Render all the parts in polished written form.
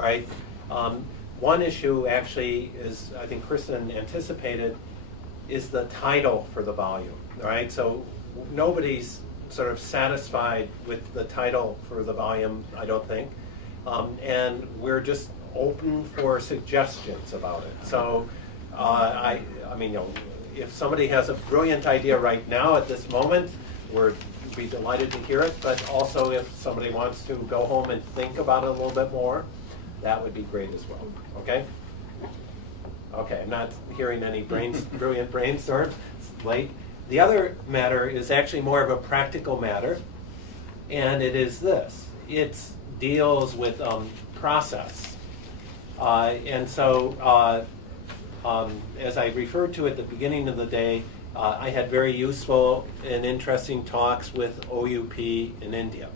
right? One issue actually is, I think Kristen anticipated, is the title for the volume, right? So nobody's sort of satisfied with the title for the volume, I don't think. And we're just open for suggestions about it. So I mean, if somebody has a brilliant idea right now at this moment, we'd be delighted to hear it. But also, if somebody wants to go home and think about it a little bit more, that would be great as well. Okay? Okay, I'm not hearing any brilliant brainstorms. It's late. The other matter is actually more of a practical matter, and it is this. It deals with process. And so, as I referred to at the beginning of the day, I had very useful and interesting talks with OUP in India.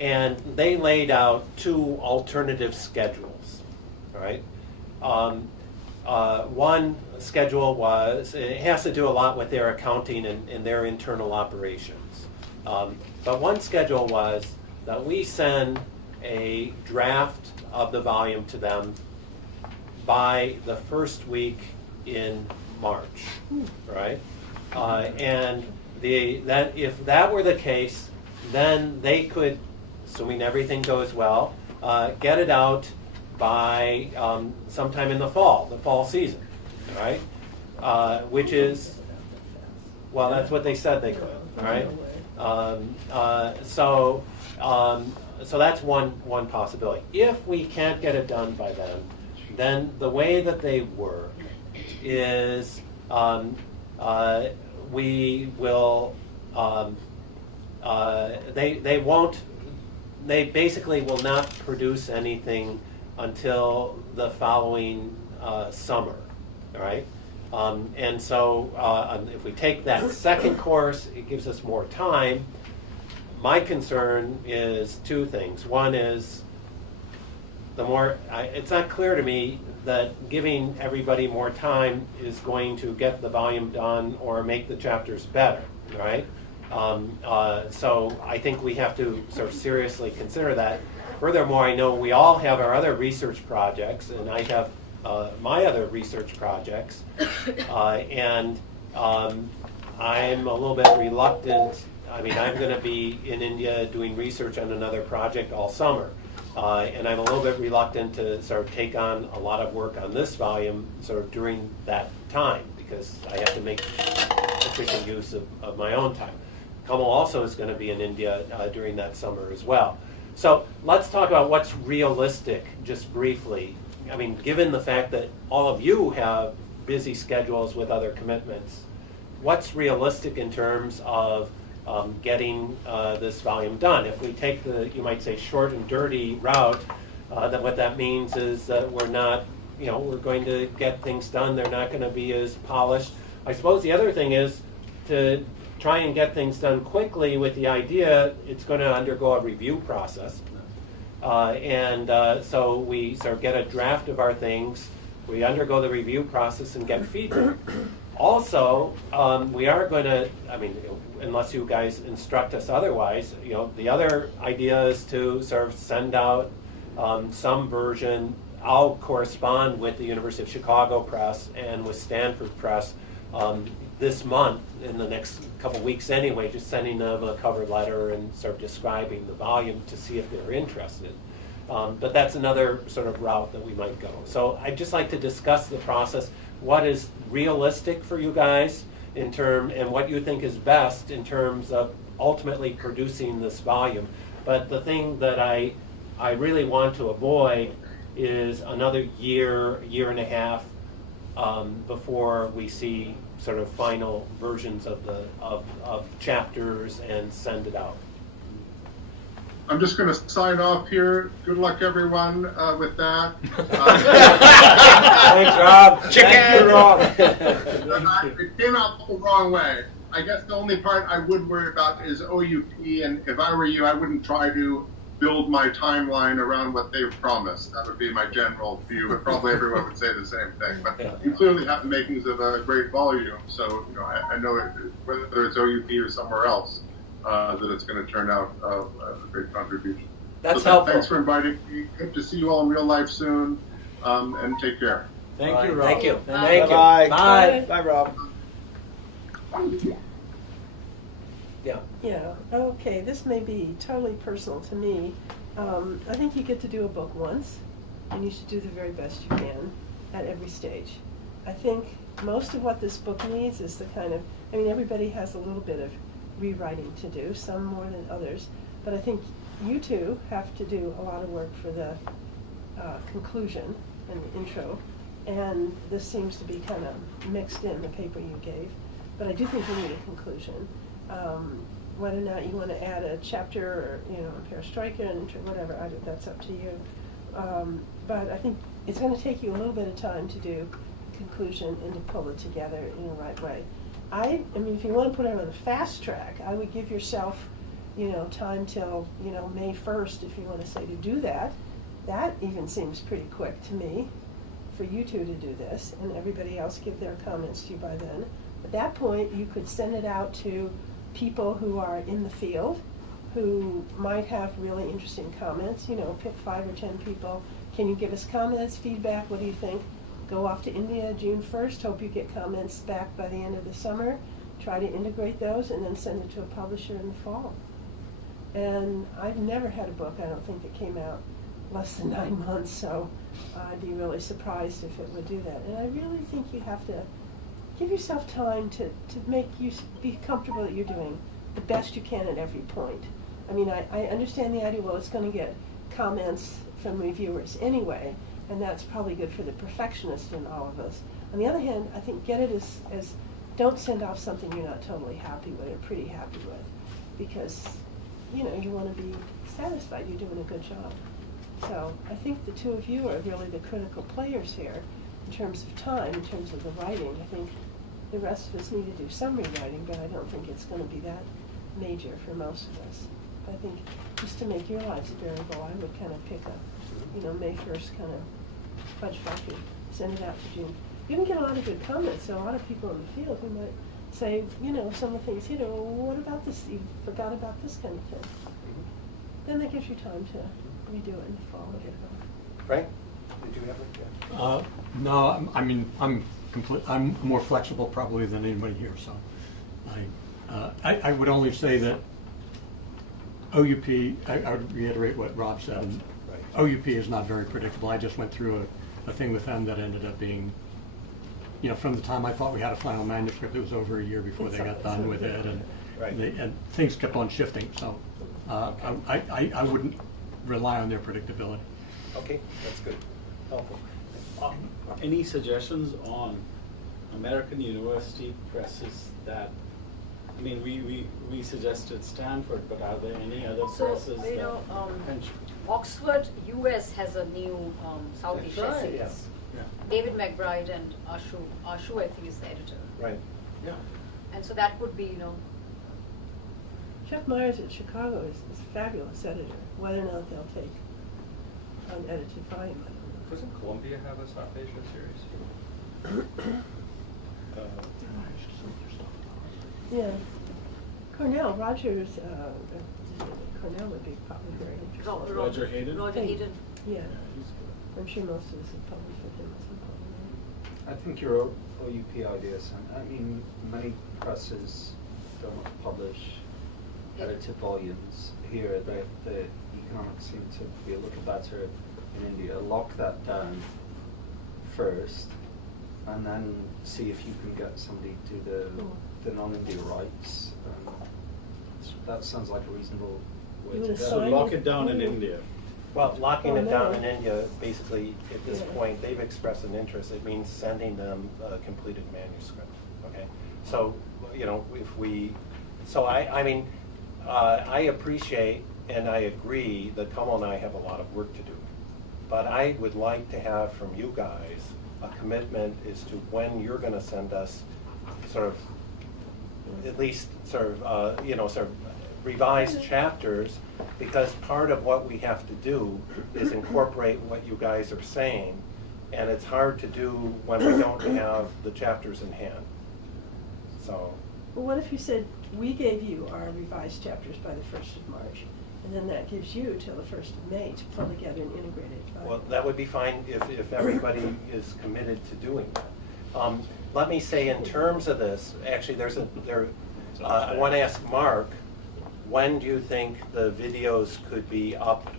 And they laid out two alternative schedules, all right? One schedule was, it has to do a lot with their accounting and their internal operations. But one schedule was that we send a draft of the volume to them by the first week in March, right? And that if that were the case, then they could, assuming everything goes well, get it out by sometime in the fall season, right? Which is, well, that's what they said they could, all right? So that's one possibility. If we can't get it done by then the way that they work is we will, they basically will not produce anything until the following summer, all right? And so if we take that second course, it gives us more time. My concern is two things. One is it's not clear to me that giving everybody more time is going to get the volume done or make the chapters better, right? So I think we have to sort of seriously consider that. Furthermore, I know we all have our other research projects, and I have my other research projects, and I'm a little bit reluctant. I mean, I'm going to be in India doing research on another project all summer, and I'm a little bit reluctant to sort of take on a lot of work on this volume sort of during that time, because I have to make efficient use of my own time. Kamal also is going to be in India during that summer as well. So let's talk about what's realistic, just briefly. I mean, given the fact that all of you have busy schedules with other commitments, what's realistic in terms of getting this volume done? If we take the, you might say, short and dirty route, then what that means is that we're not, we're going to get things done. They're not going to be as polished. I suppose the other thing is to try and get things done quickly with the idea it's going to undergo a review process. So we sort of get a draft of our things, we undergo the review process and get feedback. Also, we are going to, I mean, unless you guys instruct us otherwise, the other idea is to sort of send out some version. I'll correspond with the University of Chicago Press and with Stanford Press this month, in the next couple weeks anyway, just sending them a cover letter and sort of describing the volume to see if they're interested. But that's another sort of route that we might go. So I'd just like to discuss the process, what is realistic for you guys and what you think is best in terms of ultimately producing this volume. But the thing that I really want to avoid is another year and a half before we see sort of final versions of chapters and send it out. I'm just going to sign off here. Good luck, everyone, with that. Thanks, Rob. Thank you, Rob. It came out the wrong way. I guess the only part I would worry about is OUP, and if I were you, I wouldn't try to build my timeline around what they've promised. That would be my general view, but probably everyone would say the same thing. But you clearly have the makings of a great volume, so I know whether it's OUP or somewhere else, that it's going to turn out a great contribution. That's So helpful. Thanks for inviting me. Good to see you all in real life soon, and take care. Thank All you, right, Rob. Thank you. Thank Thank you. Bye-bye. Bye. Bye, Rob. Yeah. Yeah, okay, this may be totally personal to me. I think you get to do a book once, and you should do the very best you can at every stage. I think most of what this book needs is the kind of, I mean, everybody has a little bit of rewriting to do, some more than others, but I think you two have to do a lot of work for the conclusion and the intro, and this seems to be kind of mixed in the paper you gave, but I do think we need a conclusion. Whether or not you want to add a chapter or, a perestroika and whatever, that's up to you. But I think it's going to take you a little bit of time to do conclusion and to pull it together in the right way. I mean, if you want to put it on the fast track, I would give yourself, time till, May 1st, if you want to say to do that. That even seems pretty quick to me for you two to do this, and everybody else give their comments to you by then. At that point, you could send it out to people who are in the field, who might have really interesting comments, pick 5 or 10 people. Can you give us comments, feedback, what do you think? Go off to India June 1st, hope you get comments back by the end of the summer. Try to integrate those and then send it to a publisher in the fall. And I've never had a book, I don't think, that came out less than 9 months, so I'd be really surprised if it would do that. And I really think you have to give yourself time to make you be comfortable that you're doing the best you can at every point. I mean, I understand the idea, well, it's going to get comments from reviewers anyway, and that's probably good for the perfectionist in all of us. On the other hand, I think get it as don't send off something you're not totally happy with or pretty happy with, because, you want to be satisfied you're doing a good job. So I think the two of you are really the critical players here in terms of time, in terms of the writing. I think the rest of us need to do some rewriting, but I don't think it's going to be that major for most of us. I think just to make your lives bearable, I would kind of pick a, May 1st kind of fudge factory, send it out to June. You can get a lot of good comments, so a lot of people in the field who might say, some of the things, well, what about this? You forgot about this kind of thing. Then that gives you time to redo it in the fall. Frank, did you have a? No, I'm more flexible probably than anybody here, so I would only say that OUP, I would reiterate what Rob said, and Right. OUP is not very predictable. I just went through a thing with them that ended up being, from the time I thought we had a final manuscript, it was over a year before they got done with it, and Right. and things kept on shifting, so I wouldn't rely on their predictability. Okay, that's good. Helpful. Any suggestions on American university presses that, we suggested Stanford, but are there any other So, presses that? Oxford, US has a new South That's Asia right, series. Yeah. David McBride and Ashu, I think, is the editor. Right. Yeah. And so that would be, Jeff Myers at Chicago is a fabulous editor. Whether or not they'll take unedited volume, I don't know. Doesn't Columbia have a South Asia series? Yeah. Cornell, Rogers, Cornell would be probably very interesting. Roger Hayden? Roger Hayden. Yeah, He's good. I'm sure most of us have published with him at some point. I think your OUP ideas, many presses don't publish edited volumes. Here, the economics seem to be a little better in India. Lock that down first, and then see if you can get somebody to do the non-India rights. That sounds like a reasonable way You to would go. So assign- lock it down in India. Well, locking Oh, it down no. in India, basically, at this Yeah. point, they've expressed an interest. It means sending them a completed manuscript, okay? So, if we, I appreciate and I agree that Kamal and I have a lot of work to do. But I would like to have from you guys a commitment as to when you're gonna send us sort of, at least sort of revised chapters, because part of what we have to do is incorporate what you guys are saying, and it's hard to do when we don't have the chapters in hand. So, Well, what if you said, we gave you our revised chapters by the 1st of March, And then that gives you till the 1st of May to pull together an integrated. Well, that would be fine if everybody is committed to doing that. Let me say, in terms of this, actually, I want to ask Mark, when do you think the videos could be up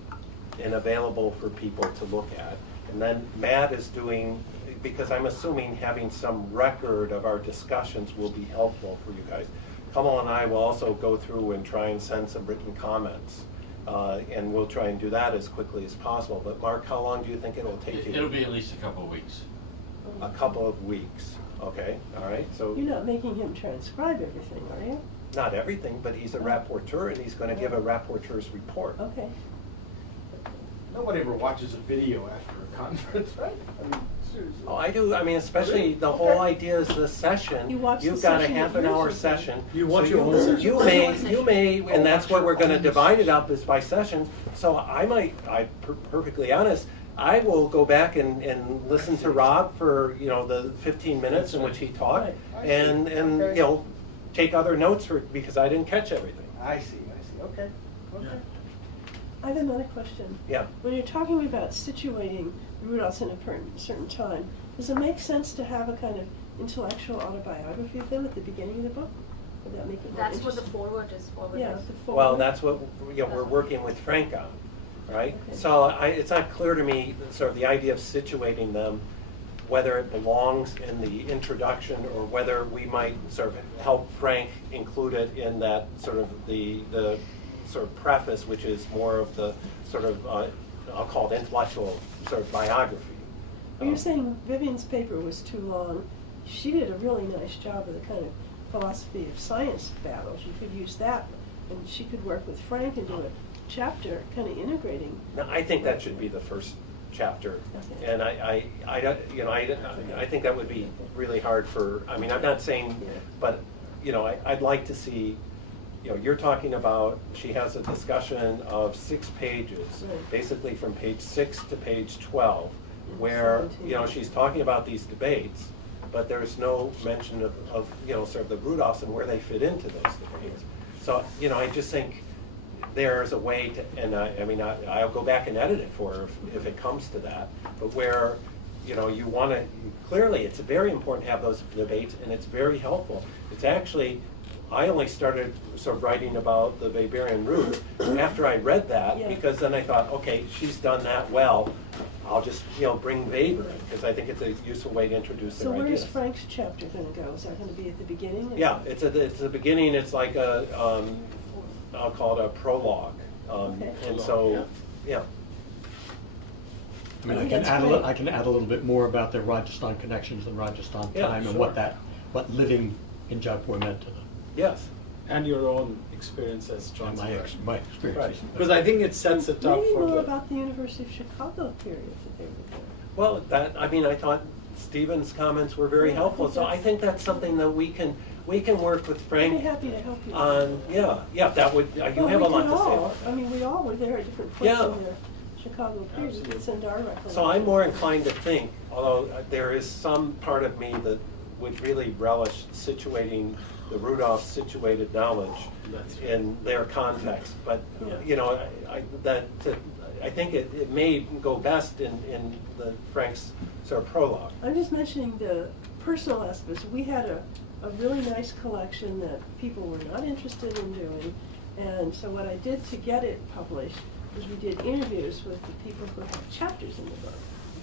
and available for people to look at? And then Matt is doing, because I'm assuming having some record of our discussions will be helpful for you guys. Kamal and I will also go through and try and send some written comments. And we'll try and do that as quickly as possible. But Mark, how long do you think it'll take you? It'll be at least a couple of weeks. A couple of weeks. Okay, all right, so You're not making him transcribe everything, are you? not everything, but he's a rapporteur and he's gonna give a rapporteur's report. Okay. Nobody ever watches a video after a conference, right? I mean, seriously. Oh, I do, I mean, especially the whole idea is the session. You watch the You've got a session half that an yours hour is in. session. You watch So your own session. You may, and that's what we're gonna own divide it up is by sessions. So I'm perfectly honest, I will go back and listen to Rob for, the 15 minutes in which he talked. I see. And, Okay. take other notes because I didn't catch everything. I see, okay. I have another question. Yeah. When you're talking about situating the Rudolphs in a certain time, does it make sense to have a kind of intellectual autobiography of them at the beginning of the book? Would that make it more That's what the interesting? forward is. Forward Yeah, is. the forward. Well, that's what, we're working with Frank on, right? Okay. So it's not clear to me, sort of the idea of situating them, whether it belongs in the introduction or whether we might sort of help Frank include it in that sort of the sort of preface, which is more of the sort of, I'll call it intellectual sort of biography. Well, you're saying Vivian's paper was too long. She did a really nice job of the kind of philosophy of science battles. You could use that, and she could work with Frank and do a chapter kind of integrating. Now, I think that should be the first chapter, Okay. and I think that would be really hard I'm not saying, but, I'd like to see, you're talking about, she has a discussion of 6 pages, Right. basically from page 6 to page 12, where, 17. she's talking about these debates, but there's no mention of sort of the Rudolphs and where they fit into those debates. So, I just think there's a way to, and I'll go back and edit it for her if it comes to that, but where, you want to, clearly, it's very important to have those debates, and it's very helpful. It's actually, I only started sort of writing about the Weberian root after I read that, Yeah. because then I thought, okay, she's done that well, I'll just, bring Weber in, because I think it's a useful way to introduce So their where's ideas. Frank's chapter going to go? Is that going to be at the beginning? Yeah, it's the beginning, it's like I'll call it a prologue. Okay. And so, yeah. I mean, I think that's great. I can add a little bit more about their Rajasthan connections and Rajasthan Yeah, time and sure. what living in Jaipur meant to them. Yes. And your own experience as And translator. my experiences. Right. Because I think it sets it up Maybe for more the. about the University of Chicago period that they were there. Well, I thought Stephen's comments were very Yeah, I helpful, think so I that's- think that's something that we can work with I'd be Frank happy to help you. on, that would, you Well, have a we lot could to say all- about that. I mean, we all were there at different points Yeah. in the Chicago period. We could Absolutely. send our recollections. So I'm more inclined to think, although there is some part of me that would really relish situating the Rudolph situated knowledge That's right. in their context, but, Yeah. I think it may go best in the Frank's sort of prologue. I'm just mentioning the personal aspects. We had a really nice collection that people were not interested in doing. And so what I did to get it published was we did interviews with the people who had chapters in the book.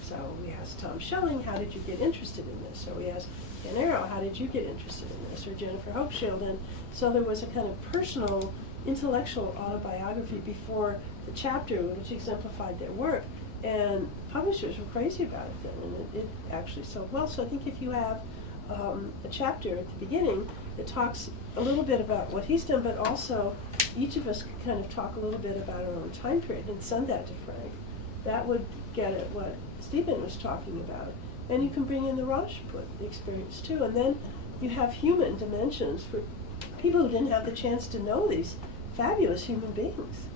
So we asked Tom Schelling, how did you get interested in this? So we asked Ken Arrow, how did you get interested in this? Or Jennifer Hochschild. And so there was a kind of personal, intellectual autobiography before the chapter, which exemplified their work. And publishers were crazy about it then, and it actually sold well. So I think if you have a chapter at the beginning that talks a little bit about what he's done, but also each of us could kind of talk a little bit about our own time period and send that to Frank, that would get at what Stephen was talking about. And you can bring in the Rajput experience too. And then you have human dimensions for people who didn't have the chance to know these fabulous human beings.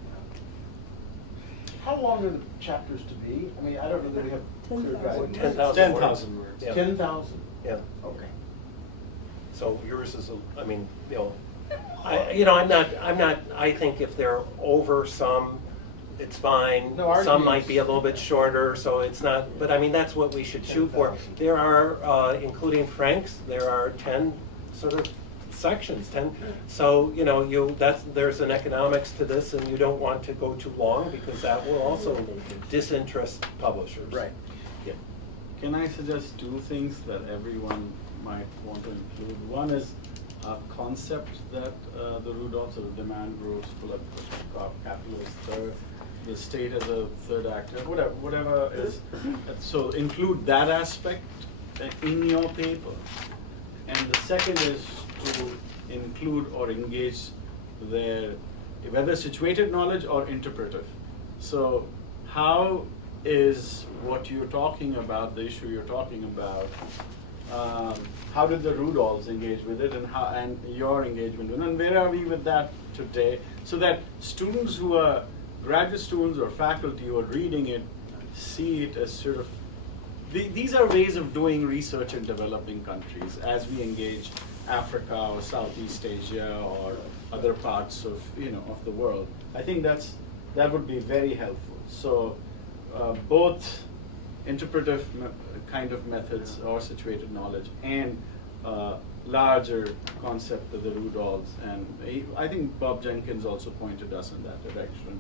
How long are the chapters to be? I mean, I don't know that we have clear 10,000. guidance. 10,000 10,000 words. Yeah. 10,000? Yeah. Okay. So yours is, I think if they're over some, it's fine. No, our Some might views- be a little bit shorter, so it's not, but I mean, that's what we should shoot for. 10,000. There are, including Frank's, there are 10 sort of sections, 10. So, there's an economics to this, and you don't want to go too long because that will also disinterest publishers. Right. Can I suggest two things that everyone might want to include? One is a concept that the Rudolphs of demand grows full of capitalists, the state as a third actor, whatever is. So include that aspect in your paper. And the second is to include or engage their, whether situated knowledge or interpretive. So how is what you're talking about, the issue you're talking about, how did the Rudolphs engage with it, and your engagement with it, and where are we with that today? So that students who are graduate students or faculty who are reading it see it as sort of, these are ways of doing research in developing countries as we engage Africa or Southeast Asia or other parts of of the world. I think that would be very helpful. So both interpretive kind of methods or situated knowledge and larger concept of the Rudolphs, and I think Bob Jenkins also pointed us in that direction.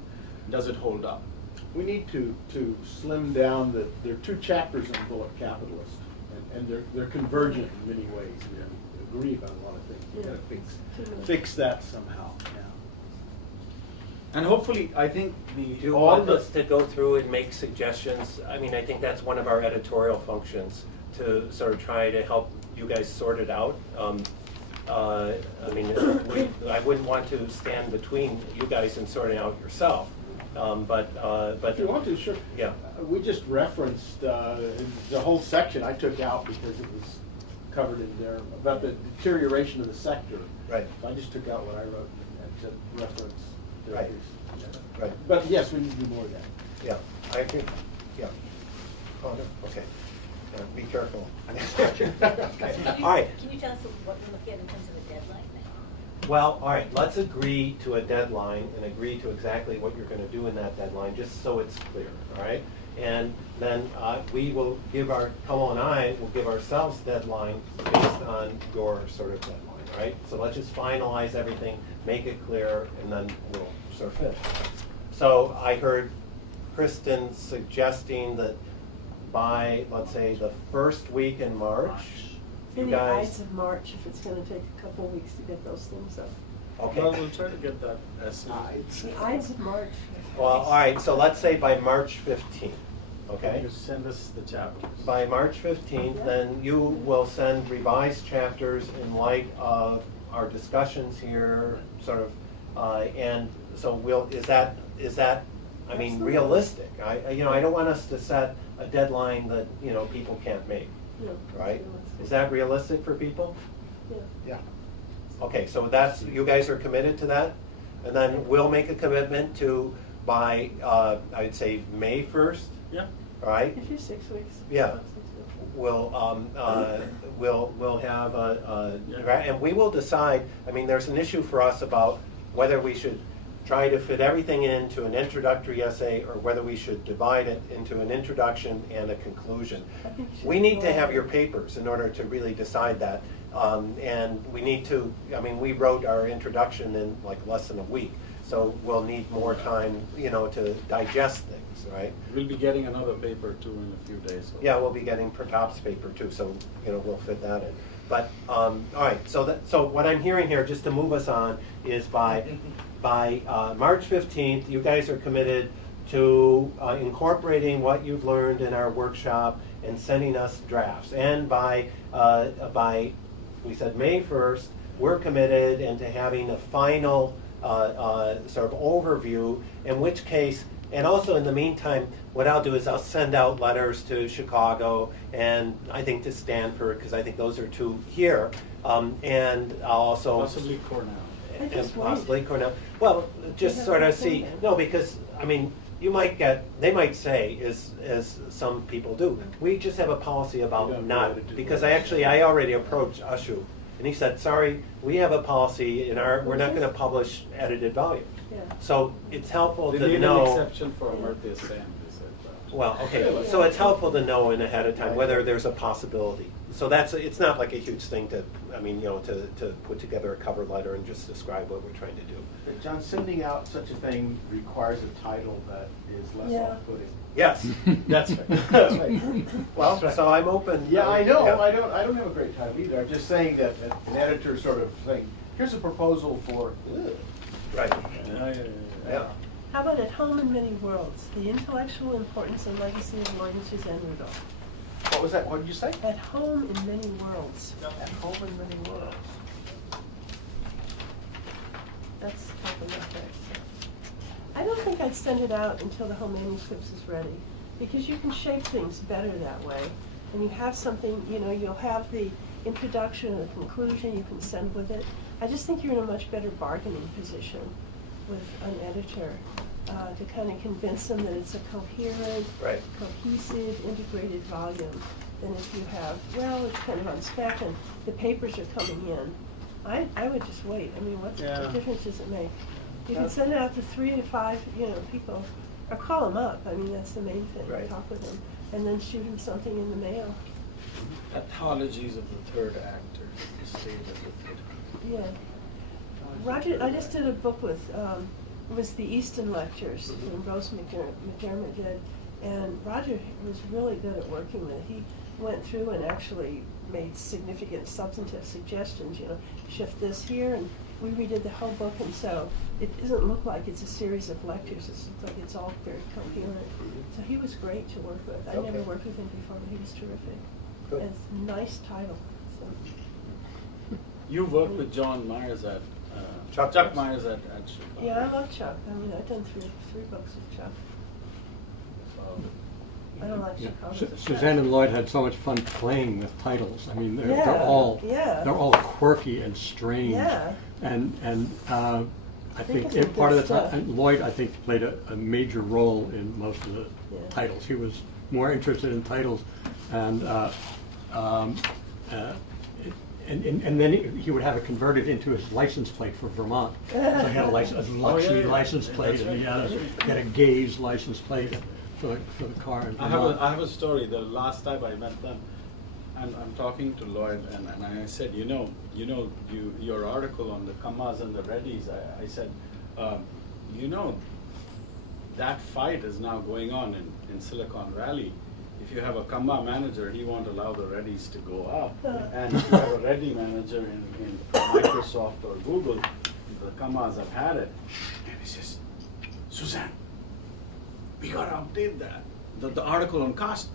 Does it hold up? We need to slim down there are 2 chapters on Bullet Capitalist, and they're convergent in many ways. We agree about a lot of things. We gotta fix that somehow. And hopefully, I think Do you want us to go through and make suggestions? I mean, I think that's one of our editorial functions, to sort of try to help you guys sort it out. I wouldn't want to stand between you guys and sorting out yourself. But If you want to, sure. Yeah. We just referenced the whole section I took out because it was covered in there about the deterioration of the sector. Right. So I just took out what I wrote and said reference. Right. Right. But yes, we need to do more of that. Yeah, I agree. Yeah. Oh, okay. Be careful. All right. Can you tell us what we're looking at in terms of a deadline now? Well, all right, let's agree to a deadline and agree to exactly what you're going to do in that deadline, just so it's clear, all right? And then we will give Kamal and I will give ourselves deadline based on your sort of deadline, all right? So let's just finalize everything, make it clear, and then we'll sort of finish. So I heard Kristen suggesting that by, let's say, the first week in March, you In the guys. Ides of March, if it's gonna take a couple of weeks to get those things up. Okay. Well, we'll try to get that as soon as. The Ides of March. Well, all right, so let's say by March 15th, okay? You send us the chapters. By March 15th, then you will send revised chapters in light of our discussions here, sort of, and so is that, I mean, Absolutely. realistic? I don't want us to set a deadline that, people can't make, Yeah, right? realistic. Is that realistic for people? Yeah. Yeah. Okay, so you guys are committed to that? And then we'll make a commitment to by, I'd say, May 1st, Yeah. all right? If you're 6 weeks. Yeah. 6 weeks. We'll have Yeah. and we will decide, I mean, there's an issue for us about whether we should try to fit everything into an introductory essay or whether we should divide it into an introduction and a conclusion. I think you should We need to go have on. your papers in order to really decide that. And we need to, we wrote our introduction in like less than a week. So we'll need more time, to digest things, right? We'll be getting another paper too in a few days. So. Yeah, we'll be getting Pratap's paper too, so, we'll fit that in. But, all right, so what I'm hearing here, just to move us on, is by March 15th, you guys are committed to incorporating what you've learned in our workshop and sending us drafts. And by we said May 1st, we're committed into having a final sort of overview, in which case, and also in the meantime, what I'll do is I'll send out letters to Chicago and I think to Stanford, because I think those are two here. And I'll also. Possibly Cornell. I just And possibly wait. Cornell. Well, just have sort of to see, think. no, because, they might say, as some people do, we just have a policy We about don't not, know how to do because that. I already approached Ashu And he said, sorry, we have a policy in our, we're not What's gonna this? publish edited volume. Yeah. So it's helpful They to made an know. exception for Amartya Sen, they said that. Well, okay, so it's helpful to know in ahead of time whether there's a possibility. So it's not like a huge thing to, I mean, you know, to put together a cover letter and just describe what we're trying to do. But John, sending out such a thing requires a title that is less Yeah. off-putting. Yes, That's right. That's right. Well, so I'm open. yeah, I know. Yeah. I don't have a great title either. I'm just saying that an editor sort of saying, here's a proposal for. Right, yeah. How about At Home in Many Worlds, the intellectual importance and legacy of Lloyd and Suzanne Rudolph. What was that? What did you say? At Home in Many Worlds. At home in many worlds. That's helping up there. So. I don't think I'd send it out until the whole manuscript is ready, because you can shape things better that way. And you have something, you know, you'll have the introduction and the conclusion you can send with it. I just think you're in a much better bargaining position with an editor to kind of convince them that it's a coherent, Right. cohesive, integrated volume than if you have, well, it's kind of on spec and the papers are coming in. I would just wait. I mean, what difference does it make? You can send it out to 3 to 5, you know, people, or call them up. I mean, that's the main thing. Right. Talk with them, and then shoot them something in the mail. Pathologies of the third actor, the state of the third. Yeah. Roger, I just did a book with, it was the Easton Lectures, and Rose McDermott did, and Roger was really good at working with it. He went through and actually made significant substantive suggestions, you know, shift this here, and we redid the whole book, and so it doesn't look like it's a series of lectures. It looks like it's all very coherent. So he was great to work with. I never Okay. worked with him before, but he was terrific. Good. And it's a nice title. So. You worked with John Myers at, Chuck Myers at Chicago. Yeah, I love Chuck. I mean, I've done three books with Chuck. I don't like Yeah. Chicago. Suzanne and Lloyd had so much fun playing with titles. I mean, they're Yeah, all yeah. they're all quirky and strange. Yeah. And I think it's some part of good the time, stuff. and Lloyd, I think, played a major role in most of the Yeah. titles. He was more interested in titles, and and then he would have it converted into his license plate for Vermont. So he had a luxury yeah. license plate, That's and he right. had a Gaze license plate for the car in I Vermont. have a story. The last time I met them, and I'm talking to Lloyd, and I said, your article on the commas and the readies. I said, that fight is now going on in Silicon Valley. If you have a comma manager, he won't allow the readies to go up. And if you have a ready manager in Microsoft or Google, the commas have had it. And he says, Suzanne, we gotta update that. The article on cost.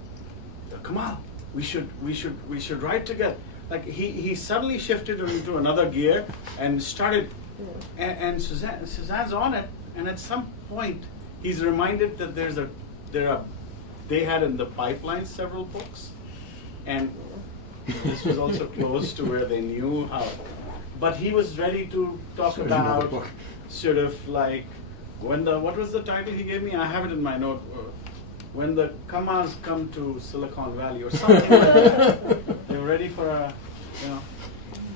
Come on, we should write together. Like he suddenly shifted into another gear and started, and Suzanne's on it. And at some point, he's reminded that they had in the pipeline several books, and this was also close to where they knew how. But he was ready to talk So there's another about book. sort of like what was the title he gave me? I have it in my note. When the commas come to Silicon Valley or something like that. They're ready for a,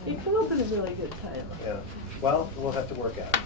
You come up with a really good title. Yeah, well, we'll have to work at it.